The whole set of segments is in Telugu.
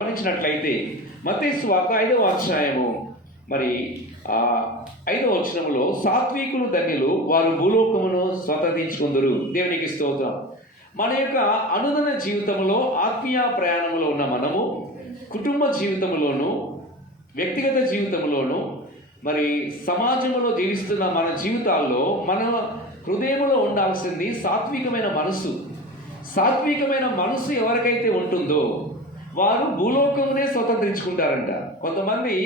గమనించినట్లయితే మత్తయి సువార్త 5వ అధ్యాయము మరి 5వ వచనములో సాత్వికులు ధన్యులు వారు భూలోకమును స్వతంత్రించుకుందురు. దేవునికి స్తోత్రం. మన యొక్క అనుదిన జీవితంలో ఆత్మీయ ప్రయాణంలో ఉన్న మనము కుటుంబ జీవితంలోను వ్యక్తిగత జీవితంలోను మరి సమాజంలో జీవిస్తున్న మన జీవితాల్లో మన హృదయంలో ఉండాల్సింది సాత్వికమైన మనసు. సాత్వికమైన మనసు ఎవరికైతే ఉంటుందో వారు భూలోకమునే స్వతంత్రించుకుంటారంట. కొంతమంది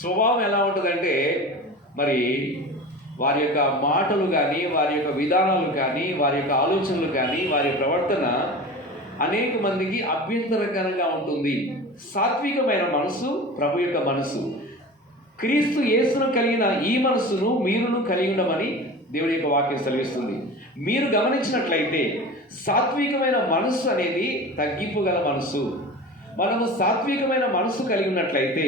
స్వభావం ఎలా ఉంటుందంటే మరి వారి యొక్క మాటలు కానీ వారి యొక్క విధానాలు కానీ వారి యొక్క ఆలోచనలు కానీ వారి ప్రవర్తన అనేక మందికి అభ్యంతరకరంగా ఉంటుంది. సాత్వికమైన మనసు ప్రభు యొక్క మనసు. క్రీస్తు యేసును కలిగిన ఈ మనసును మీరును కలిగి ఉండమని దేవుని యొక్క వాక్యం సెలవిస్తుంది. మీరు గమనించినట్లయితే సాత్వికమైన మనసు అనేది తగ్గింపు గల మనసు. మనము సాత్వికమైన మనసు కలిగి ఉన్నట్లయితే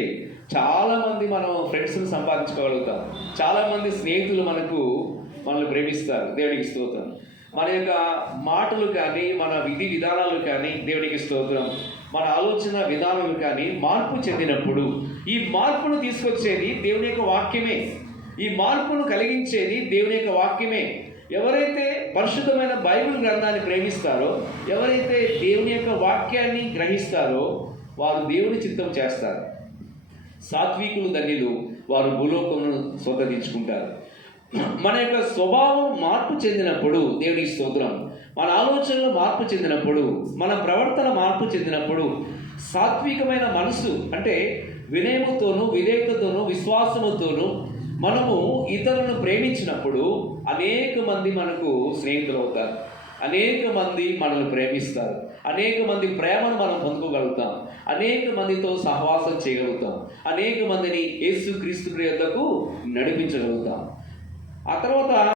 చాలామంది మనం ఫ్రెండ్స్ని సంపాదించుకోగలుగుతాం. చాలామంది స్నేహితులు మనల్ని ప్రేమిస్తారు. దేవునికి స్తోత్రం. మన యొక్క మాటలు కానీ మన విధి విధానాలు కానీ దేవునికి స్తోత్రం, మన ఆలోచన విధానాలు కానీ మార్పు చెందినప్పుడు ఈ మార్పును తీసుకొచ్చేది దేవుని యొక్క వాక్యమే. ఈ మార్పును కలిగించేది దేవుని యొక్క వాక్యమే. ఎవరైతే పరిశుద్ధమైన బైబిల్ గ్రంథాన్ని ప్రేమిస్తారో, ఎవరైతే దేవుని యొక్క వాక్యాన్ని గ్రహిస్తారో వారు దేవుని చిత్తం చేస్తారు. సాత్వికులు ధన్యులు వారు భూలోకమును స్వతంత్రించుకుంటారు. మన యొక్క స్వభావం మార్పు చెందినప్పుడు దేవునికి స్తోత్రం, మన ఆలోచనలు మార్పు చెందినప్పుడు, మన ప్రవర్తన మార్పు చెందినప్పుడు సాత్వికమైన మనసు అంటే వినయముతోనూ విధేయతతోనూ విశ్వాసముతోనూ మనము ఇతరులను ప్రేమించినప్పుడు అనేక మంది మనకు స్నేహితులు అవుతారు. అనేక మంది మనల్ని ప్రేమిస్తారు. అనేక మంది ప్రేమను మనం పొందుకోగలుగుతాం. అనేక మందితో సహవాసం చేయగలుగుతాం. అనేక మందిని యేసు క్రీస్తు యొద్దకు నడిపించగలుగుతాం. ఆ తర్వాత